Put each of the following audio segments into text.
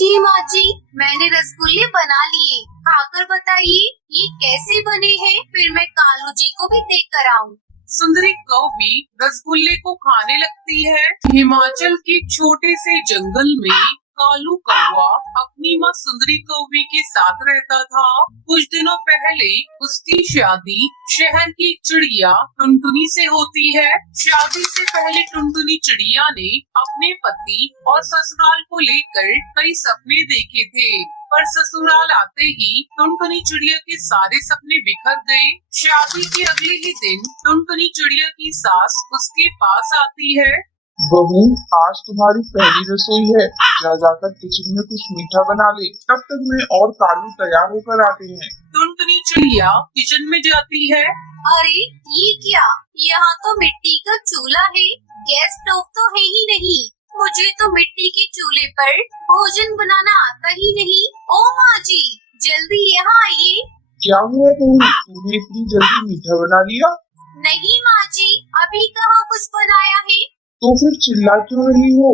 लीजिए माँ जी, मैंने रसगुल्ले बना लिए। खाकर बताइए ये कैसे बने हैं, फिर मैं कालू जी को भी देख कर आऊँ। सुंदरी कौवी रसगुल्ले को खाने लगती है। हिमाचल के छोटे से जंगल में कालू कौवा अपनी माँ सुंदरी कौवी के साथ रहता था। कुछ दिनों पहले उसकी शादी शहर की चिड़िया टुनटुनी से होती है। शादी से पहले टुनटुनी चिड़िया ने अपने पति और ससुराल को लेकर कई सपने देखे थे, पर ससुराल आते ही टुनटुनी चिड़िया के सारे सपने बिखर गए। शादी के अगले ही दिन टुनटुनी चिड़िया की सास उसके पास आती है। बहू, आज तुम्हारी पहली रसोई है, जा जाकर किचन में कुछ मीठा बना ले, तब तक मैं और कालू तैयार होकर आते हैं। टुनटुनी चिड़िया किचन में जाती है। अरे ये क्या, यहाँ तो मिट्टी का चूल्हा है, गैस स्टोव तो है ही नहीं। मुझे तो मिट्टी के चूल्हे पर भोजन बनाना आता ही नहीं। ओ माँ जी, जल्दी यहाँ आइए। क्या हुआ बहू, तूने इतनी जल्दी मीठा बना लिया? नहीं माँ जी, अभी कहाँ कुछ बनाया है। तो फिर चिल्ला क्यों रही हो?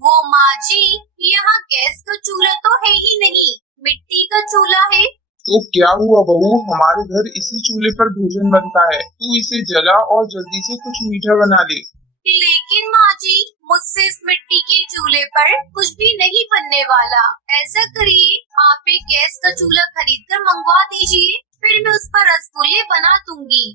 वो माँ जी, यहाँ गैस का चूल्हा तो है ही नहीं, मिट्टी का चूल्हा है। तो क्या हुआ बहू, हमारे घर इसी चूल्हे पर भोजन बनता है, तू इसे जला और जल्दी से कुछ मीठा बना ले। लेकिन माँ जी, मुझसे इस मिट्टी के चूल्हे पर कुछ भी नहीं बनने वाला। ऐसा करिए, आप एक गैस का चूल्हा खरीद कर मंगवा दीजिए, फिर मैं उस पर रसगुल्ले बना दूंगी।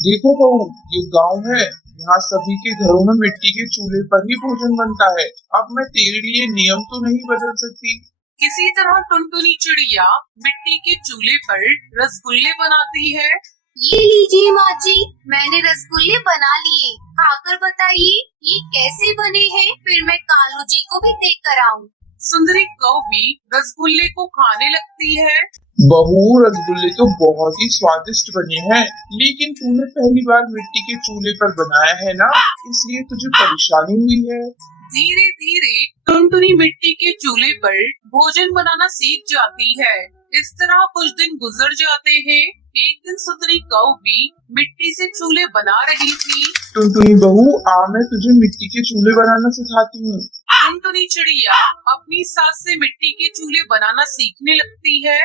देखो बहू, ये गांव है, यहाँ सभी के घरों में मिट्टी के चूल्हे पर ही भोजन बनता है। अब मैं तेरे लिए नियम तो नहीं बदल सकती। किसी तरह टुनटुनी चिड़िया मिट्टी के चूल्हे पर रसगुल्ले बनाती है। ये लीजिए माँ जी, मैंने रसगुल्ले बना लिए। खाकर बताइए ये कैसे बने हैं, फिर मैं कालू जी को भी देख कर आऊँ। सुंदरी कौवी रसगुल्ले को खाने लगती है। बहू, रसगुल्ले तो बहुत ही स्वादिष्ट बने हैं, लेकिन तूने पहली बार मिट्टी के चूल्हे पर बनाया है ना, इसलिए तुझे परेशानी हुई है। धीरे धीरे टुनटुनी मिट्टी के चूल्हे पर भोजन बनाना सीख जाती है। इस तरह कुछ दिन गुजर जाते हैं। एक दिन सुंदरी कौवी मिट्टी से चूल्हे बना रही थी। टुनटुनी बहू, आ मैं तुझे मिट्टी के चूल्हे बनाना सिखाती हूँ। टुनटुनी चिड़िया अपनी सास से मिट्टी के चूल्हे बनाना सीखने लगती है।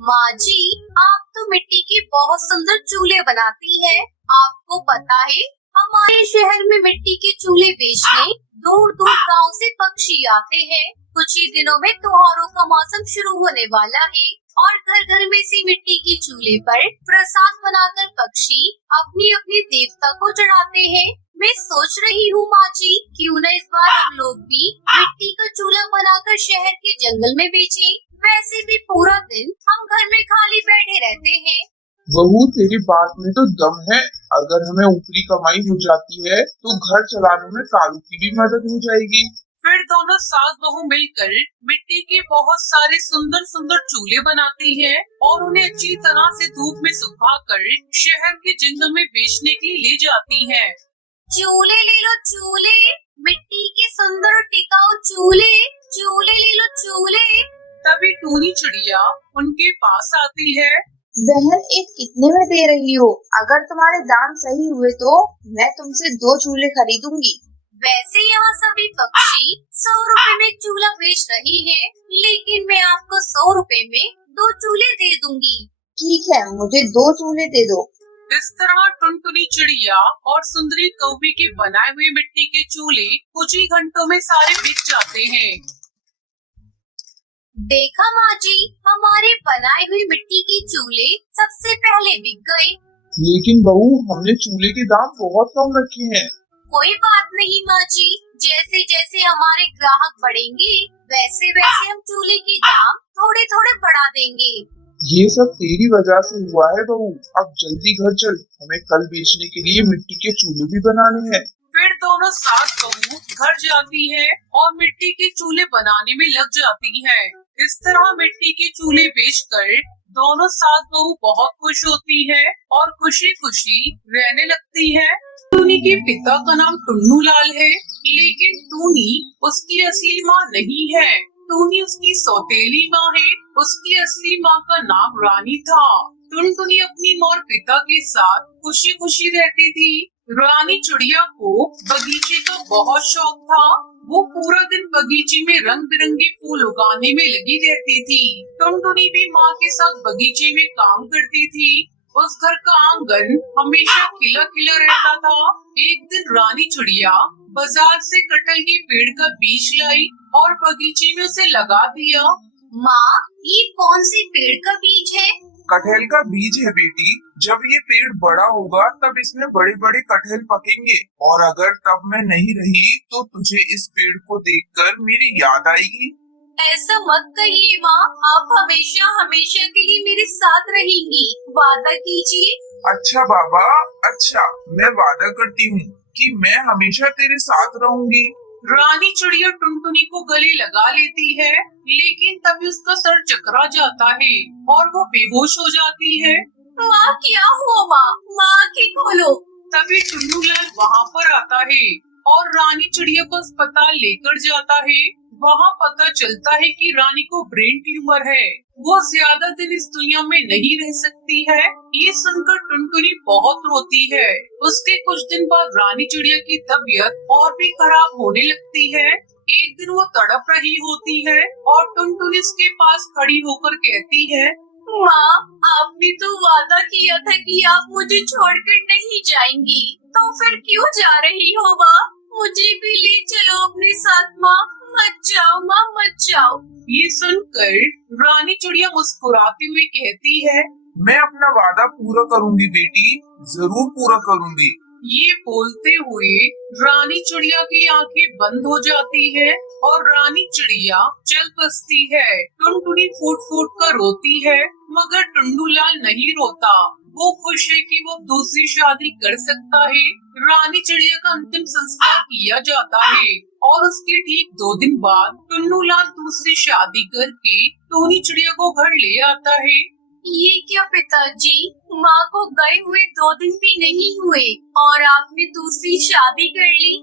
माँ जी, आप तो मिट्टी के बहुत सुंदर चूल्हे बनाती है। आपको पता है, हमारे शहर में मिट्टी के चूल्हे बेचने दूर दूर गांव से पक्षी आते हैं। कुछ ही दिनों में त्योहारों का मौसम शुरू होने वाला है और घर घर में से मिट्टी के चूल्हे पर प्रसाद बनाकर पक्षी अपनी अपनी देवता को चढ़ाते हैं। मैं सोच रही हूँ माँ जी, क्यों न इस बार हम लोग भी मिट्टी का चूल्हा बनाकर शहर के जंगल में बेचें। वैसे भी पूरा दिन हम घर में खाली बैठे रहते हैं। बहू, तेरी बात में तो दम है। अगर हमें ऊपरी कमाई हो जाती है तो घर चलाने में कालू की भी मदद हो जाएगी। फिर दोनों सास बहू मिलकर मिट्टी के बहुत सारे सुंदर सुंदर चूल्हे बनाती हैं और उन्हें अच्छी तरह से धूप में सुखाकर शहर के जंगल में बेचने के लिए ले जाती हैं। चूल्हे ले लो चूल्हे, मिट्टी के सुंदर टिकाऊ चूल्हे, चूल्हे ले लो चूल्हे। तभी टूनी चिड़िया उनके पास आती है। बहन, एक कितने में दे रही हो? अगर तुम्हारे दाम सही हुए तो मैं तुमसे 2 चूल्हे खरीदूंगी। वैसे यहाँ सभी पक्षी 100 रुपए में चूल्हा बेच रहे हैं, लेकिन मैं आपको 100 रुपए में 2 चूल्हे दे दूंगी। ठीक है, मुझे 2 चूल्हे दे दो। इस तरह टुनटुनी चिड़िया और सुंदरी कौवी के बनाए हुए मिट्टी के चूल्हे कुछ ही घंटों में सारे बिक जाते हैं। देखा माँ जी, हमारे बनाए हुए मिट्टी के चूल्हे सबसे पहले बिक गए। लेकिन बहू, हमने चूल्हे के दाम बहुत कम रखे हैं। कोई बात नहीं माँ जी, जैसे जैसे हमारे ग्राहक बढ़ेंगे वैसे वैसे हम चूल्हे के दाम थोड़े थोड़े बढ़ा देंगे। ये सब तेरी वजह से हुआ है बहू। अब जल्दी घर चल, हमें कल बेचने के लिए मिट्टी के चूल्हे भी बनाने हैं। फिर दोनों सास बहू घर जाती है और मिट्टी के चूल्हे बनाने में लग जाती हैं। इस तरह मिट्टी के चूल्हे बेचकर दोनों सास बहू बहुत खुश होती है और खुशी खुशी रहने लगती है। टूनी के पिता का नाम टुन्नू लाल है, लेकिन टूनी उसकी असली माँ नहीं है। टूनी उसकी सौतेली माँ है। उसकी असली माँ का नाम रानी था। टुनटुनी अपनी माँ और पिता के साथ खुशी खुशी रहती थी। रानी चिड़िया को बगीचे का बहुत शौक था। वो पूरा दिन बगीचे में रंग बिरंगे फूल उगाने में लगी रहती थी। टुनटुनी भी माँ के साथ बगीचे में काम करती थी। उस घर का आंगन हमेशा खिला खिला रहता था। एक दिन रानी चिड़िया बाजार से कटहल के पेड़ का बीज लाई और बगीचे में उसे लगा दिया। माँ, ये कौन से पेड़ का बीज है? कटहल का बीज है बेटी। जब ये पेड़ बड़ा होगा तब इसमें बड़े बड़े कटहल पकेंगे, और अगर तब मैं नहीं रही तो तुझे इस पेड़ को देखकर मेरी याद आएगी। ऐसा मत कहिए माँ, आप हमेशा हमेशा के लिए मेरे साथ रहेंगी। वादा कीजिए। अच्छा बाबा, अच्छा, मैं वादा करती हूँ कि मैं हमेशा तेरे साथ रहूंगी। रानी चिड़िया टुनटुनी को गले लगा लेती है, लेकिन तभी उसका सर चकरा जाता है और वो बेहोश हो जाती है। माँ, क्या हुआ माँ? माँ, आंखें खोलो। तभी टुन्नूलाल वहाँ पर आता है और रानी चिड़िया को अस्पताल लेकर जाता है। वहाँ पता चलता है कि रानी को ब्रेन ट्यूमर है। वो ज्यादा दिन इस दुनिया में नहीं रह सकती है। ये सुनकर टुनटुनी बहुत रोती है। उसके कुछ दिन बाद रानी चिड़िया की तबीयत और भी खराब होने लगती है। एक दिन वो तड़प रही होती है और टुनटुनी उसके पास खड़ी होकर कहती है, माँ, आपने तो वादा किया था कि आप मुझे छोड़कर नहीं जाएंगी, तो फिर क्यों जा रही हो माँ? मुझे भी ले चलो अपने साथ माँ। मत जाओ माँ, मत जाओ। ये सुनकर रानी चिड़िया मुस्कुराती हुई कहती है, मैं अपना वादा पूरा करूंगी बेटी, जरूर पूरा करूंगी। ये बोलते हुए रानी चिड़िया की आंखें बंद हो जाती है और रानी चिड़िया चल बसती है। टुनटुनी फूट फूट कर रोती है, मगर टुन्नूलाल नहीं रोता। वो खुश है कि वो दूसरी शादी कर सकता है। रानी चिड़िया का अंतिम संस्कार किया जाता है और उसके ठीक 2 दिन बाद टुन्नूलाल दूसरी शादी करके टूनी चिड़िया को घर ले आता है। ये क्या पिताजी, माँ को गए हुए 2 दिन भी नहीं हुए और आपने दूसरी शादी कर ली?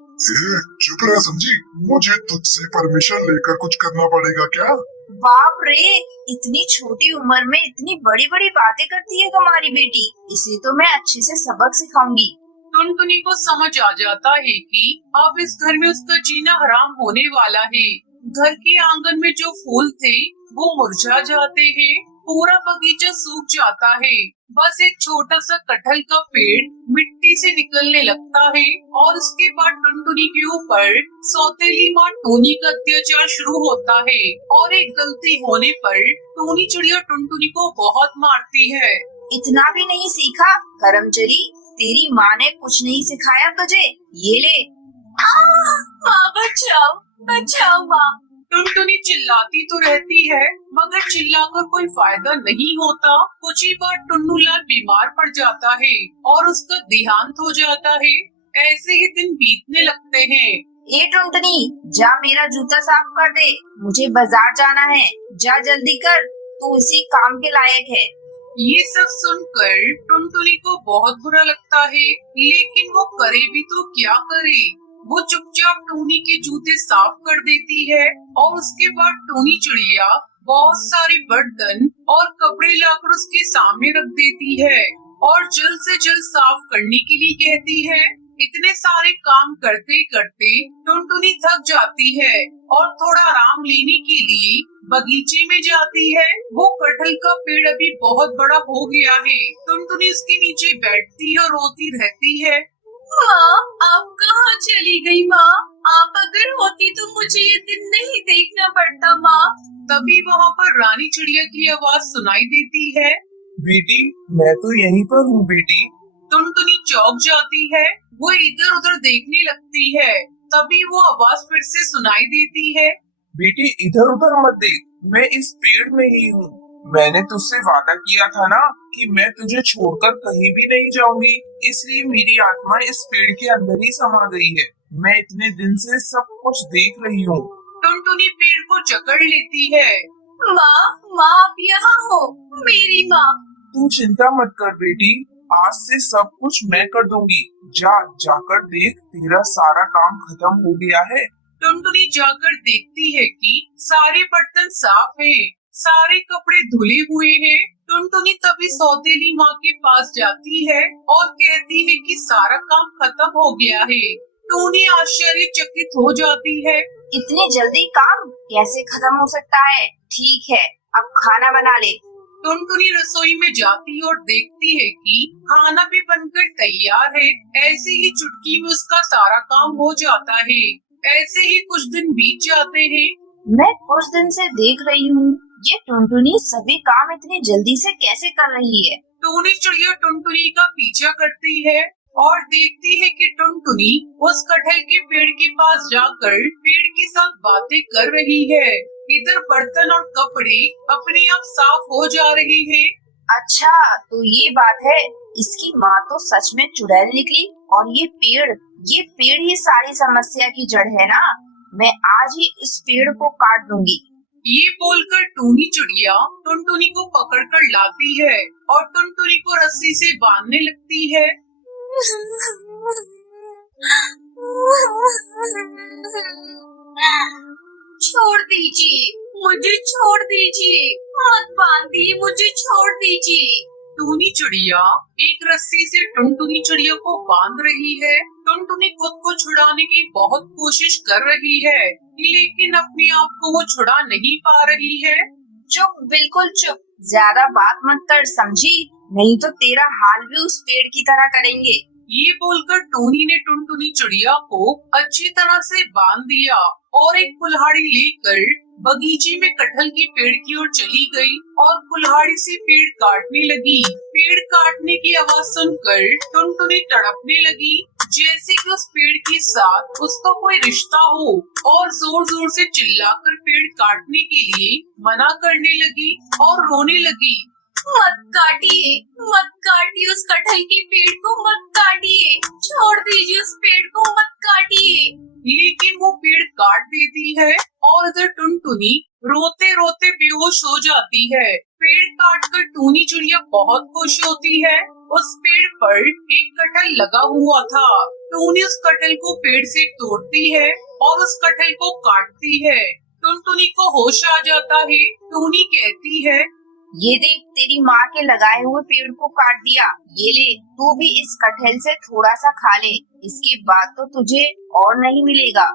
चुप रह समझी, मुझे तुझसे परमिशन लेकर कुछ करना पड़ेगा क्या? बाप रे, इतनी छोटी उम्र में इतनी बड़ी बड़ी बातें करती है तुम्हारी बेटी। इसे तो मैं अच्छे से सबक सिखाऊंगी। टुनटुनी को समझ आ जाता है कि अब इस घर में उसका जीना हराम होने वाला है। घर के आंगन में जो फूल थे वो मुरझा जाते हैं, पूरा बगीचा सूख जाता है। बस एक छोटा सा कटहल का पेड़ मिट्टी से निकलने लगता है और उसके बाद टुनटुनी के ऊपर सौतेली माँ टूनी का अत्याचार शुरू होता है और एक गलती होने पर टूनी चिड़िया टुनटुनी को बहुत मारती है। इतना भी नहीं सीखा करमचली, तेरी माँ ने कुछ नहीं सिखाया तुझे। ये ले। माँ बचाओ, बचाओ माँ। टुनटुनी चिल्लाती तो रहती है, मगर चिल्लाकर कोई फायदा नहीं होता। कुछ ही बार टुन्नूलाल बीमार पड़ जाता है और उसका देहांत हो जाता है। ऐसे ही दिन बीतने लगते हैं। ए टुनटुनी, जा मेरा जूता साफ कर दे, मुझे बाजार जाना है। जा जल्दी कर, तू इसी काम के लायक है। ये सब सुनकर टुनटुनी को बहुत बुरा लगता है, लेकिन वो करे भी तो क्या करे। वो चुपचाप टूनी के जूते साफ कर देती है और उसके बाद टूनी चिड़िया बहुत सारे बर्तन और कपड़े लाकर उसके सामने रख देती है और जल्द से जल्द साफ करने के लिए कहती है। इतने सारे काम करते करते टुनटुनी थक जाती है और थोड़ा आराम लेने के लिए बगीचे में जाती है। वो कटहल का पेड़ अभी बहुत बड़ा हो गया है। टुनटुनी उसके नीचे बैठती है और रोती रहती है। माँ, आप कहाँ चली गई माँ? आप अगर होती तो मुझे ये दिन नहीं देखना पड़ता माँ। तभी वहाँ पर रानी चिड़िया की आवाज सुनाई देती है। बेटी, मैं तो यहीं पर हूँ बेटी। टुनटुनी चौंक जाती है, वो इधर उधर देखने लगती है। तभी वो आवाज फिर से सुनाई देती है। बेटी, इधर उधर मत देख, मैं इस पेड़ में ही हूँ। मैंने तुझसे वादा किया था ना कि मैं तुझे छोड़कर कहीं भी नहीं जाऊंगी, इसलिए मेरी आत्मा इस पेड़ के अंदर ही समा गई है। मैं इतने दिन से सब कुछ देख रही हूँ। टुनटुनी पेड़ को जकड़ लेती है। माँ, माँ आप यहाँ हो, मेरी माँ। तू चिंता मत कर बेटी, आज से सब कुछ मैं कर दूंगी। जाकर देख, तेरा सारा काम खत्म हो गया है। टुनटुनी जाकर देखती है कि सारे बर्तन साफ हैं, सारे कपड़े धुले हुए हैं। टुनटुनी तभी सौतेली माँ के पास जाती है और कहती है कि सारा काम खत्म हो गया है। टूनी आश्चर्यचकित हो जाती है इतने जल्दी काम कैसे खत्म हो सकता है? ठीक है, अब खाना बना ले। टुनटुनी रसोई में जाती और देखती है कि खाना भी बनकर तैयार है। ऐसे ही चुटकी में उसका सारा काम हो जाता है। ऐसे ही कुछ दिन बीत जाते हैं। मैं कुछ दिन से देख रही हूँ, ये टुनटुनी सभी काम इतनी जल्दी से कैसे कर रही है? टूनी चिड़िया टुनटुनी का पीछा करती है और देखती है कि टुनटुनी उस कटहल के पेड़ के पास जाकर पेड़ के साथ बातें कर रही है। इधर बर्तन और कपड़े अपने आप साफ हो जा रहे हैं। अच्छा, तो ये बात है। इसकी माँ तो सच में चुड़ैल निकली और ये पेड़ ही सारी समस्या की जड़ है ना। मैं आज ही इस पेड़ को काट दूंगी। ये बोलकर टूनी चिड़िया टुनटुनी को पकड़कर लाती है और टुनटुनी को रस्सी से बांधने लगती है। छोड़ दीजिए, मुझे छोड़ दीजिए, मत बांधिए, मुझे छोड़ दीजिए। टूनी चिड़िया एक रस्सी से टुनटुनी चिड़िया को बांध रही है। टुनटुनी खुद को छुड़ाने की बहुत कोशिश कर रही है, लेकिन अपने आप को वो छुड़ा नहीं पा रही है। चुप, बिल्कुल चुप। ज्यादा बात मत कर, समझी? नहीं तो तेरा हाल भी उस पेड़ की तरह करेंगे। ये बोलकर टूनी ने टुनटुनी चिड़िया को अच्छी तरह से बांध दिया और एक कुल्हाड़ी लेकर बगीचे में कटहल के पेड़ की ओर चली गई और कुल्हाड़ी से पेड़ काटने लगी। पेड़ काटने की आवाज सुनकर टुनटुनी तड़पने लगी, जैसे कि उस पेड़ के साथ उसका कोई रिश्ता हो, और जोर जोर से चिल्लाकर पेड़ काटने के लिए मना करने लगी और रोने लगी। मत काटिए उस कटहल के पेड़ को, मत काटिए, छोड़ दीजिए उस पेड़ को, मत काटिए। लेकिन वो पेड़ काट देती है और इधर टुनटुनी रोते रोते बेहोश हो जाती है। पेड़ काटकर टूनी चिड़िया बहुत खुश होती है। उस पेड़ पर एक कटहल लगा हुआ था। टूनी उस कटहल को पेड़ से तोड़ती है और उस कटहल को काटती है। टुनटुनी को होश आ जाता है। टूनी कहती है, ये देख, तेरी माँ के लगाए हुए पेड़ को काट दिया। ये ले, तू भी इस कटहल से थोड़ा सा खा ले, इसके बाद तो तुझे और नहीं मिलेगा।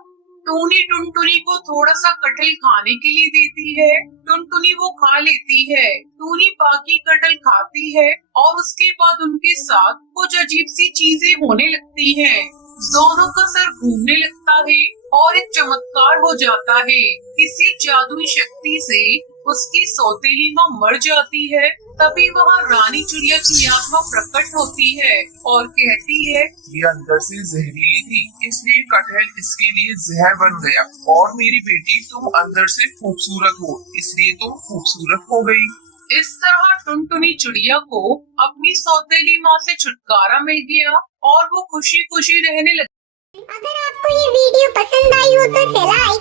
टूनी टुनटुनी को थोड़ा सा कटहल खाने के लिए देती है। टुनटुनी वो खा लेती है। टूनी बाकी कटहल खाती है और उसके बाद उनके साथ कुछ अजीब सी चीजें होने लगती हैं। दोनों का सर घूमने लगता है और एक चमत्कार हो जाता है। किसी जादुई शक्ति से उसकी सौतेली माँ मर जाती है। तभी वहाँ रानी चिड़िया की आत्मा प्रकट होती है और कहती है, ये अंदर से जहरीली थी, इसलिए कटहल इसके लिए जहर बन गया। और मेरी बेटी, तुम अंदर से खूबसूरत हो, इसलिए तुम खूबसूरत हो गई। इस तरह टुनटुनी चिड़िया को अपनी सौतेली माँ से छुटकारा मिल गया और वो खुशी खुशी रहने लगी। अगर आपको ये वीडियो पसंद आई हो तो चला